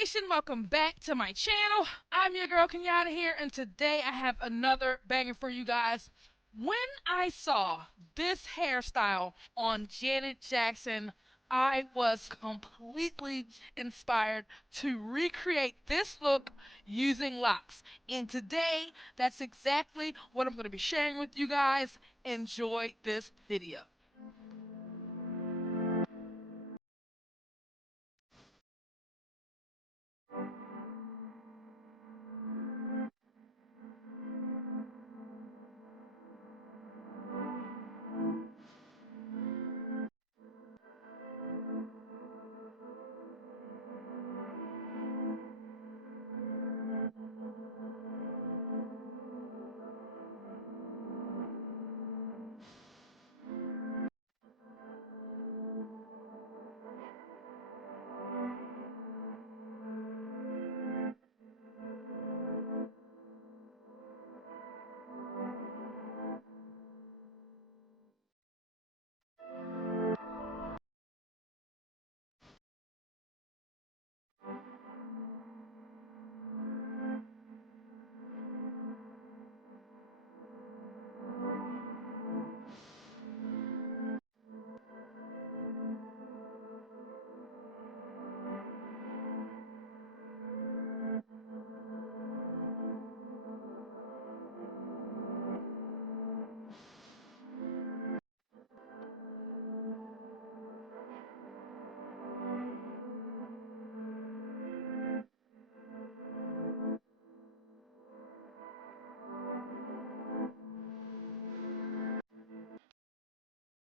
Nation, welcome back to my channel. I'm your girl Kenyatta here, and today I have another banger for you guys. When I saw this hairstyle on Janet Jackson, I was completely inspired to recreate this look using locks. And today, that's exactly what I'm going to be sharing with you guys. Enjoy this video.